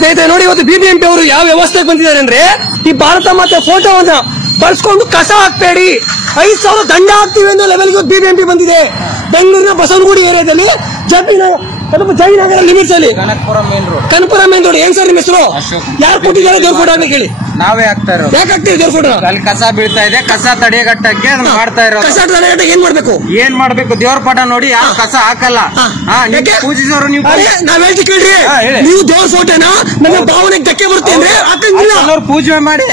ಸ್ನೇಹಿತರೆ ನೋಡಿ, ಇವತ್ತು ಬಿಬಿಎಂಪಿ ಅವರು ಯಾವ ವ್ಯವಸ್ಥೆಗೆ ಬಂದಿದ್ದಾರೆ ಅಂದ್ರೆ, ಈ ಭಾರತ ಮಾತೆ ಫೋಟೋವನ್ನ ಬಳಸ್ಕೊಂಡು ಕಸ ಹಾಕ್ಬೇಡಿ, 5,000 ದಂಡ ಹಾಕ್ತೀವಿ ಅನ್ನೋ ಲೆವೆಲ್ಗೆ ಬಿಬಿಎಂಪಿ ಬಂದಿದೆ. ಬೆಂಗಳೂರಿನ ಬಸವನಗುಡಿ ಏರಿಯಾದಲ್ಲಿ ಜಯನಗರ ಲಿಮಿಟ್ಸ್ ಅಲ್ಲಿ ಕನಕಪುರ ಮೇನ್ ರೋಡ್. ಏನ್ ಸರ್ ನಿಮ್ಮ ಹೆಸರು? ಯಾರು ಕೊಟ್ಟಿದ್ದಾರೆ ದೇವ್ರ ಫೋಟೋ ಅಂತ ಕೇಳಿ? ನಾವೇ ಆಗ್ತಾ ಇರೋದು. ಯಾಕೆ ಹಾಕ್ತೀವಿ ದೇವ್ರ ಫೋಟೋ? ಅಲ್ಲಿ ಕಸ ಬೀಳ್ತಾ ಇದೆ, ಕಸ ತಡೆಗಟ್ಟಕ್ಕೆ ಮಾಡ್ತಾ ಇರೋದು. ಕಸ ತಡೆಗಟ್ಟಕ್ಕೆ ಏನ್ ಮಾಡ್ಬೇಕು? ದೇವ್ರ ಪಟ ನೋಡಿ ಯಾರು ಕಸ ಹಾಕಲ್ಲ. ಪೂಜಿಸೋರು ನೀವು. ನಾವ್ ಹೇಳ್ತಿ ಕೇಳ್ರಿ, ನೀವು ದೇವ್ರ ಫೋಟೋನ ನಮ್ಮ ಭಾವನೆಗೆ ಧಕ್ಕೆ ಬರುತ್ತೆ ಅಂದ್ರೆ ಹಾಕಂಗಿಲ್ಲ. ಪೂಜೆ ಮಾಡಿ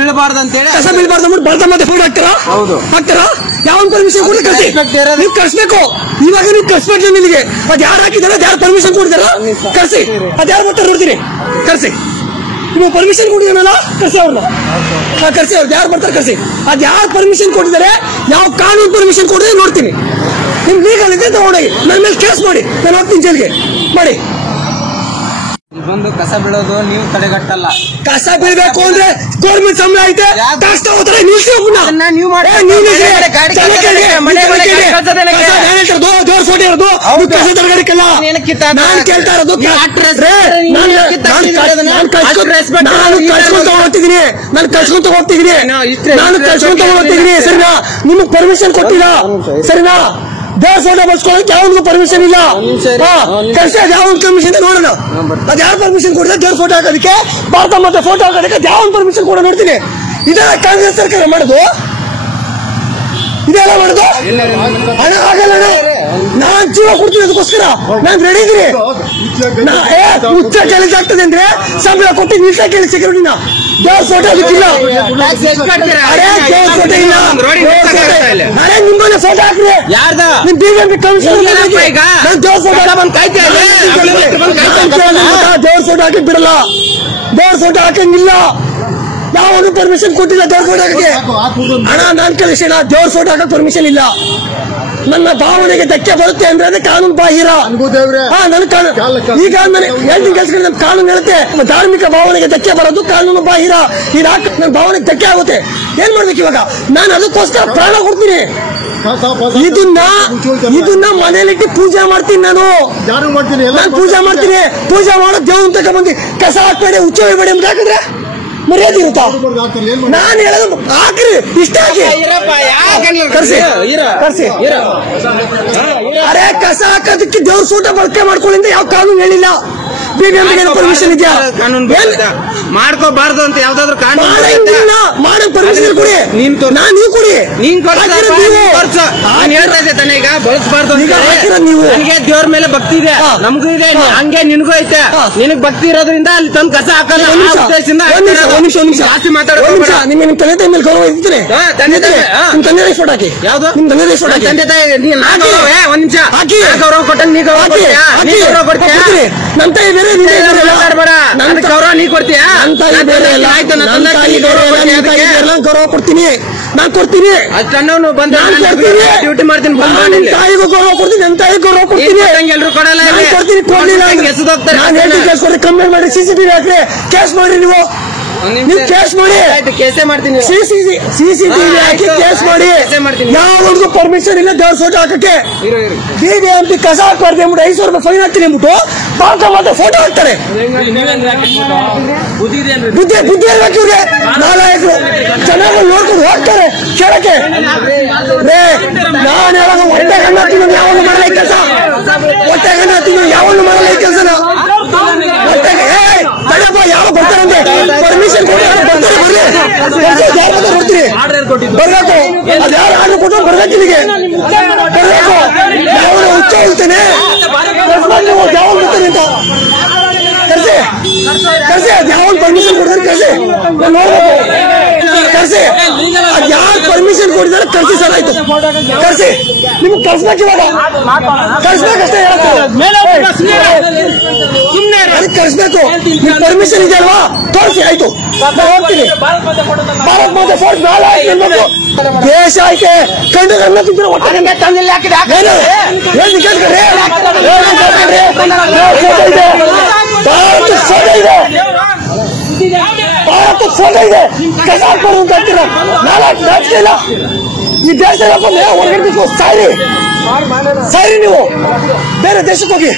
ಬೀಳಬಾರ್ದು ಅಂತ ಹೇಳಿ, ಕಸ ಬೀಳಬಾರ್ದು ಅಂದ್ಬಿಟ್ಟು ಭಾರತ ಮಾತೆ ಫೋಟೋ ಹಾಕ್ತಾರಾ? ಹೌದು, ಹಾಕ್ತಾರಾ? ಯಾವ ಪರ್ಮಿಷನ್ ಕೊಡಿ ಕಳಿಸಿ. ನೀವು ಕಳಿಸ್ಬೇಕು. ಇವಾಗ ನೀವು ಕಳಿಸ್ಬೇಕು ನಿಮಗೆ. ಅದ್ ಯಾರು ಹಾಕಿದಾರೆ? ಅದ್ ಯಾರು ಪರ್ಮಿಷನ್ ಕೊಡಿದಾರ? ಕಳಿಸಿ. ಅದ್ ಯಾರು ಬರ್ತಾರೆ ನೋಡ್ತೀನಿ, ಕಳಿಸಿ. ನೀವು ಪರ್ಮಿಷನ್ ಕೊಟ್ಟಿದ್ದೀನಲ್ಲ, ಕಳಿಸಿ ಅವ್ರನ್ನ. ಕಳಿಸಿ, ಅವ್ರು ಯಾರು ಬರ್ತಾರೆ ಕಳಿಸಿ. ಅದ್ ಯಾರು ಪರ್ಮಿಷನ್ ಕೊಟ್ಟಿದ್ದಾರೆ, ಯಾವ ಕಾನೂನು ಪರ್ಮಿಷನ್ ಕೊಟ್ಟಿದ್ರೆ ನೋಡ್ತೀನಿ. ನಿಮ್ ಲೀಗಲ್ ಇದೆ ತಗೊಂಡೋಗಿ ನನ್ನ ಮೇಲೆ ಕೇಸ್ ಮಾಡಿ, ನಾನು ಹೋಗ್ತೀನಿ ಜೈಲ್ಗೆ ಮಾಡಿ. ಬಂದು ಕಸ ಬೀಳೋದು ನೀವು ತಡೆಗಟ್ಟಲ್ಲ. ಕಸ ಬೀಳ್ಬೇಕು ಅಂದ್ರೆ ಗೌರ್ಮೆಂಟ್ ಸಂಬಳ ಐತೆ, ಟ್ಯಾಕ್ಸ್ ತಗೋತಾರೆ. ನಿಲ್ಸಿ ನೀವು ದೇವ್ರ ಫೋಟೋ ಇರೋದು ಕಸ ತಡೆಗಟ್ಟಲ್ಲ. ನಾನು ಕೇಳ್ತಾ ಇರೋದು, ನಾನು ಕಳ್ಸ್ಕೊಂತ ಹೋಗ್ತಿದ್ದೀನಿ. ಸರಿನಾ? ನಿಮಗ್ ಪರ್ಮಿಷನ್ ಕೊಟ್ಟಿಲ್ಲ, ಸರಿನಾ? ದೇವ್ರ ಫೋಟೋ ಬಳಸ್ಕೊಳ್ಳೋಕೆ ಯಾವನಿಗೂ ಪರ್ಮಿಷನ್ ಇಲ್ಲ. ಕಷ್ಟ ಯಾವ ಪರ್ಮಿಷನ್ ನೋಡೋಣ. ಅದ್ ಯಾರು ಪರ್ಮಿಷನ್ ಕೊಡಿದ್ರೆ ದೇವ್ರ ಫೋಟೋ ಹಾಕೋದಕ್ಕೆ, ಭಾರತ ಮತ್ತೆ ಫೋಟೋ ಹಾಕೋದಕ್ಕೆ ಯಾವ ಪರ್ಮಿಷನ್ ಕೊಡೋ ನೋಡ್ತೀನಿ. ಇದೆಲ್ಲ ಕಾಂಗ್ರೆಸ್ ಸರ್ಕಾರ ಮಾಡೋದು, ಇದೆಲ್ಲ ಮಾಡೋದು. ಹಣ ಆಗಲ್ಲ. ನಾನ್ ಜೀವ ಕೊಡ್ತೀನಿ, ಅದಕ್ಕೋಸ್ಕರ ನಾನ್ ರೆಡಿ ಇದೀನಿ. ಹುಚ್ಚ ಕೆಲಸ ಆಗ್ತದೆ ಅಂದ್ರೆ ಸಂಬಳ ಕೊಟ್ಟು ನಿಲ್ಸ ಕೇಳಿ ಸೆಕ್ಯೂರಿಟಿನ. ದೇವ್ರ ಫೋಟೋ ಅದಕ್ಕಿಲ್ಲ. ದೇವ್ರ ಫೋಟೋ ಇಲ್ಲ. ಅರೆ ನಿಮ್ಮನ್ನ ಫೋಟೋ ಹಾಕ್ರಿ. ನಿಮ್ ಬಿಜೆಪಿ ಕಮಿಷನ್ ದೇವ್ರ ಫೋಟೋ ಹಾಕಿ ಬಿಡಲ್ಲ. ದೇವ್ರ ಫೋಟೋ ಹಾಕಂಗಿಲ್ಲ. ಯಾವಾಗ ಪರ್ಮಿಷನ್ ಕೊಟ್ಟಿಲ್ಲ ದೇವ್ರ ಫೋಟೋ ಹಾಕಕ್ಕೆ. ಹಣ ನಾನ್ ಕಳಿಸೋಣ, ದೇವ್ರ ಫೋಟೋ ಹಾಕಕ್ ಪರ್ಮಿಷನ್ ಇಲ್ಲ. ನನ್ನ ಭಾವನೆಗೆ ಧಕ್ಕೆ ಬರುತ್ತೆ ಅಂದ್ರೆ ಅದೇ ಕಾನೂನು ಬಾಹಿರ. ಈಗ ಹೇಳ್ತೀನಿ ಕೆಲಸ, ಕಾನೂನು ಹೇಳುತ್ತೆ ಧಾರ್ಮಿಕ ಭಾವನೆಗೆ ಧಕ್ಕೆ ಬರೋದು ಕಾನೂನು ಬಾಹಿರ. ನನ್ನ ಭಾವನೆಗೆ ಧಕ್ಕೆ ಆಗುತ್ತೆ. ಏನ್ ಮಾಡ್ಬೇಕು ಇವಾಗ? ನಾನು ಅದಕ್ಕೋಸ್ಕರ ಪ್ರಾಣ ಕೊಡ್ತೀನಿ. ಇದನ್ನ ಮನೆಯಲ್ಲಿಟ್ಟು ಪೂಜೆ ಮಾಡ್ತೀನಿ. ನಾನು ಪೂಜೆ ಮಾಡ್ತೀನಿ. ಪೂಜೆ ಮಾಡೋ ದೇವ್ರ ತಗೊಂಡ್ಬಂದು ಕಸ ಹಾಕ್ಬೇಡಿ, ಹುಚ್ಚ ಹೋಗ್ಬೇಡಿ ಅಂತ ಹಾಕಿದ್ರೆ ಮರ್ಯಾದೆ ಇರುತ್ತಾ? ನಾನು ಹೇಳೋದು ಹಾಕ್ರಿ, ಇಷ್ಟ ಹಾಕಿ ಕರ್ಸಿ. ಅರೆ ಕಸ ಹಾಕೋದಕ್ಕೆ ದೇವ್ರ ಫೋಟೋ ಬಳಕೆ ಮಾಡ್ಕೊಳ್ಳಿ ಅಂತ ಯಾವ ಕಾನೂನು ಹೇಳಿಲ್ಲ. ಬಿಬಿಎಂಪಿಗೆ ಪರ್ಮಿಷನ್ ಇದೆಯಾ? ಮಾಡ್ಕೋಬಾರ್ದು ಅಂತ ಯಾವ್ದಾದ್ರು ಕಾನೂನು ಮಾಡೋ ಪರ್ಮಿಷನ್ ಕೊಡಿ. ನೀವು ಕೊಡಿ. ಹೇಳ್ತಾ ಇದ್ದೆ ತಾನೆ, ಈಗ ಬಳಸಬಾರ್ದು ನೀವು. ನನಗೆ ದೇವ್ರ ಮೇಲೆ ಭಕ್ತಿ ಇದೆ, ನಮಗೂ ಇದೆ, ಹಂಗೆ ನಿನಗೂ ಐತೆ. ನಿನಗ್ ಭಕ್ತಿ ಇರೋದ್ರಿಂದ ಅಲ್ಲಿ ತಂದು ಕಸ ಹಾಕಲ್ಲ. ಜಾಸ್ತಿ ಮಾತಾಡೋದು. ನಿಮ್ ತಂದೆ ತಾಯಿ ಮೇಲೆ ಗೌರವ ಇರ್ತೀನಿ. ನಿಮ್ ತಂದೆ ತಾಯಿ ಫೋಟೋ ಹಾಕಿ. ಯಾವ್ದು ನಿಮ್ ತಂದೆ ತಾಯಿ ಫೋಟೋ? ತಂದೆ ತಾಯಿ ಒಂದ್ ನಿಮಿಷ ಹಾಕಿ. ಗೌರವ ಕೊಟ್ಟಂಗೆ ನೀ ಗೌರವ ಕೊಡ್ತೀಯಾ? ನೀ ಗೌರವ ಕೊಡ್ತೀಯಾ? ನನ್ನ ತಾಯಿ ಬೇರೆ, ನನ್ನ ಗೌರವ ನೀ ಕೊಡ್ತೀಯಾ? ನನ್ನ ತಾಯಿ ಬೇರೆ ಇಲ್ಲ. ಗೌರವ ಕೊಡ್ತೀನಿ, ನಾನ್ ಕೊಡ್ತೀನಿ. ಅಷ್ಟನ್ನು ಬಂದ ಡ್ಯೂಟಿ ಮಾಡ್ತೀನಿ. ತಾಯಿಗೂ ಗೌರವ ಕೊಡ್ತೀನಿ, ನನ್ನ ತಾಯಿಗೂ ಗೌರವ ಕೊಡ್ತೀನಿ. ಎಲ್ರು ಕೊಡಲ್ಲ. ಕೊಡ್ತೀನಿ, ಕೊಡ್ಲಿಲ್ಲ ಎಸೆದೋಗ್ತಾರೆ. ನಾನು ಹೇಳ್ತೀನಿ ಕೇಸ್ ಕೊಡಿ, ಕಂಪ್ಲೇಂಟ್ ಮಾಡಿ, CCTV ಹಾಕ್ರಿ, ಕೇಸ್ ಮಾಡಿ. ನೀವು ಕೇಸ್ ಮಾಡಿ, ಕೇಸೇ ಮಾಡ್ತೀನಿ. CCTV ಹಾಕಿ ಕೇಸ್ ಮಾಡಿ. ಯಾವ್ದು ಪರ್ಮಿಷನ್ ಇಲ್ಲ ದೇವ್ರ ಫೋಟೋ ಹಾಕಕ್ಕೆ. ಬಿಬಿಎಂಪಿ ಕಸ ಹಾಕ್ಬಾರ್ದು ಅಂದ್ಬಿಟ್ಟು 5,000 ರೂಪಾಯಿ ಫೈನ್ ಹಾಕ್ತೀನಿ ಅಂದ್ಬಿಟ್ಟು ಭಾರತ ಮಾತೆ ಫೋಟೋ ಹಾಕ್ತಾರೆ. ಬುದ್ಧಿ ಇರ್ಬೇಕು ಇವ್ರಿಗೆ. ನಾಲಾಯಕರು ಚೆನ್ನಾಗಿ ನೋಡ್ಕೊಂಡು ಹೋಗ್ತಾರೆ ಕೇಳಕ್ಕೆ. ನಾನು ಹೇಳೋದು ಹೊಟ್ಟೆ ಗಂಡ ತಿನ್ನೋದು ಯಾವನು ಮಾಡಲ್ಲ ಈ ಕೆಲಸ. ಹೊಟ್ಟೆ ಗಂಡ ತಿನ್ನೋದು ಯಾವನು ಮಾಡಲ್ಲ ಈ ಕೆಲಸನ. ಹೊಟ್ಟೆಗೆ ತಡಪ್ಪ ಯಾವ ಬರ್ತಾರಂತೆ ಪರ್ಮಿಷನ್ ಕೊಡಿ, ನೋಡ್ತೀನಿ ಬರ್ಬೇಕು. ಅದ್ ಯಾರು ಆರ್ಡರ್ ಕೊಟ್ಟು ಬರ್ಬೇಕು, ಇಲ್ಲಿಗೆ ಬರ್ಬೇಕು. ಯಾವ ಹುಚ್ಚ ಹೇಳ್ತೇನೆ ಯಾವ ಬರ್ತಾನೆ ಅಂತ ಕರ್ಸಿ. ಅದ್ ಯಾವ ಪರ್ಮಿಷನ್ ಕೊಡ್ತಾರೆ ಕರ್ಸಿ, ನೋಡ್ಬೇಕು. ಕರ್ಸಿ, ಅದ್ ಯಾರು ಪರ್ಮಿಷನ್ ಕೊಟ್ಟಿದ್ದಾರೆ ಕರ್ಸಿ. ಸರ್ ಆಯ್ತು, ಕರ್ಸಿ. ನಿಮ್ಗೆ ಕರ್ಸ್ಬೇಕು, ಇವಾಗ ಕರ್ಸ್ಬೇಕಷ್ಟೇ ಹೇಳಕ್ಕೆ. ಅದಕ್ಕೆ ಕರ್ಸ್ಬೇಕು. ನಿಮ್ ಪರ್ಮಿಷನ್ ಇದೆ ಅಲ್ವಾ? ತೋರಿಸಿ, ಆಯ್ತು ಹೋಗ್ತೀನಿ. ಭಾರತ್ ಮಾತೆ ಫೋರ್ಟ್ ನಾಳೆ ಆಯ್ತು. ದೇಶ ಐತೆ ಕಂಡು ಗಂಡ ತಿಂದ್ರೆ ಹೊಟ್ಟೆ ತಂದಿಲ್ಲ. ಭಾರತ ಫೋಟೋ ಇದೆ, ಭಾರತ ಫೋಟೋ ಇದೆ. ಕಸ ಹಾಕ್ಬಾರ್ದು ಅಂತ ಹೇಳ್ತೀರ. ನಾಚಿಕೆ ಇಲ್ಲ ಈ ದೇಶದಲ್ಲಿ. ಹೊರಗಡೆ ಸಾಯ್ರಿ ನೀವು, ಬೇರೆ ದೇಶಕ್ಕೆ ಹೋಗಿ.